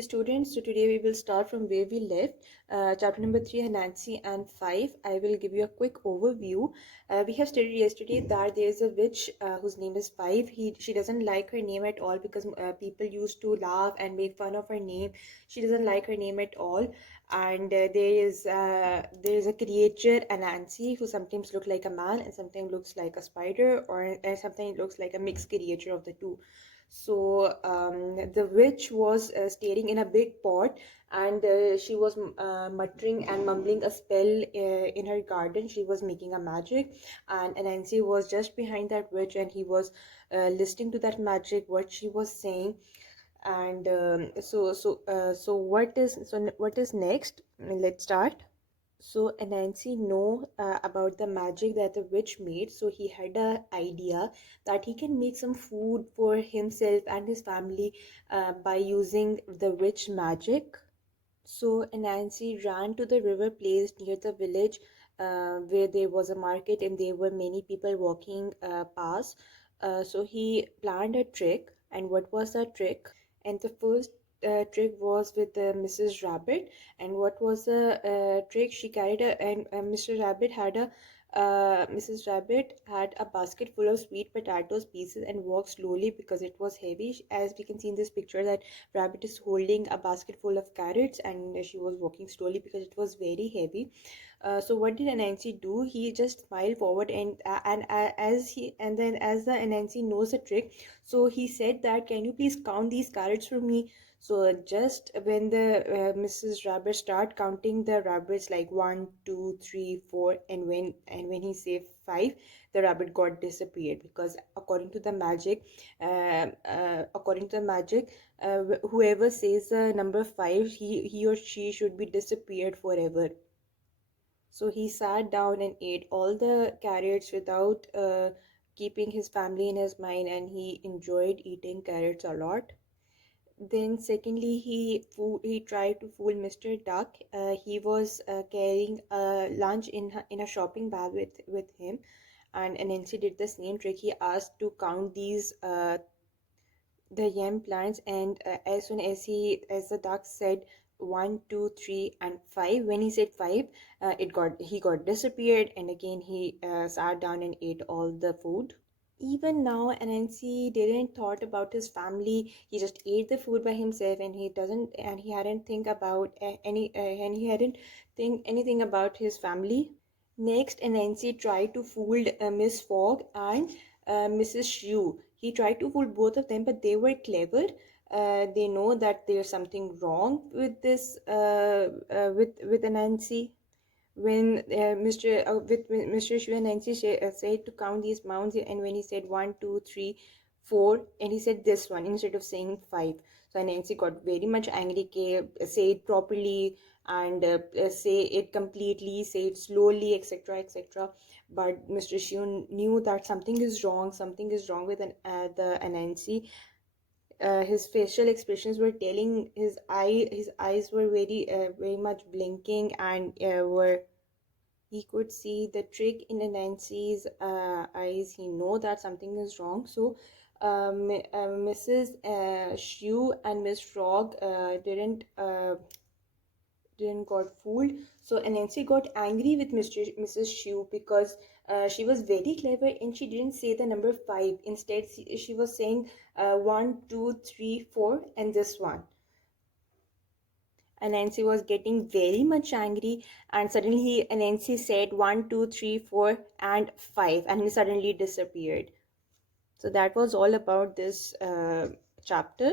Okay, students, so today we will start from where we left. Chapter number 3, Anansi and 5. I will give you a quick overview. We have studied yesterday that there is a witch whose name is 5. She doesn't like her name at all because people used to laugh and make fun of her name. She doesn't like her name at all. And there is a creature, Anansi, who sometimes looks like a man and sometimes looks like a spider, or sometimes looks like a mixed creature of the two. So the witch was staring in a big pot, and she was muttering and mumbling a spell in her garden. She was making a magic, and Anansi was just behind that witch, and he was listening to that magic, what she was saying. And what is next? Let's start. So Anansi know about the magic that the witch made. So he had a idea that he can make some food for himself and his family by using the witch magic. So Anansi ran to the river place near the village where there was a market and there were many people walking past. So he planned a trick. And what was the trick? And the first trick was with Mrs. Rabbit. And what was the trick? She carried a and Mr. Rabbit had a Mrs. Rabbit had a basket full of sweet potatoes pieces and walked slowly because it was heavy. As we can see in this picture, that Rabbit is holding a basket full of carrots and she was walking slowly because it was very heavy. So what did Anansi do? He just smiled forward and then as the Anansi knows the trick, so he said that, can you please count these carrots for me? So just when the Mrs. Rabbit start counting the rabbits like 1, 2, 3, 4, and when he said 5, the rabbit got disappeared because according to the magic, whoever says the number 5, he or she should be disappeared forever. So he sat down and ate all the carrots without keeping his family in his mind, and he enjoyed eating carrots a lot. Then, secondly, he tried to fool Mr. Duck. He was carrying a lunch in a shopping bag with him, and Nancy did the same trick. He asked to count these the yam plants, and as soon as the duck said 1, 2, 3, and 5, when he said 5, he got disappeared, and again he sat down and ate all the food. Even now, Anansi didn't thought about his family. He just ate the food by himself, and he hadn't think about and he hadn't think anything about his family. Next, Anansi tried to fool Miss Fogg and Mrs. Shrew. He tried to fool both of them, but they were clever. They know that there's something wrong with this with Anansi. When Mr. Shrew and Nancy said to count these mounds, and when he said 1, 2, 3, 4, and he said this one instead of saying 5, so Nancy got very much angry. Say it properly and say it completely, say it slowly, etc., etc. But Mr. Shrew knew that something is wrong with the Anansi. His facial expressions were telling, his eyes were very much blinking, and were he could see the trick in Nancy's eyes. He know that something is wrong. So Mrs. Shrew and Miss Frog didn't got fooled. So Nancy got angry with Mrs. Shrew because she was very clever and she didn't say the number 5. Instead, she was saying 1, 2, 3, 4, and this one. Anansi was getting very much angry, and suddenly Anansi said 1, 2, 3, 4, and 5, and he suddenly disappeared. So that was all about this chapter.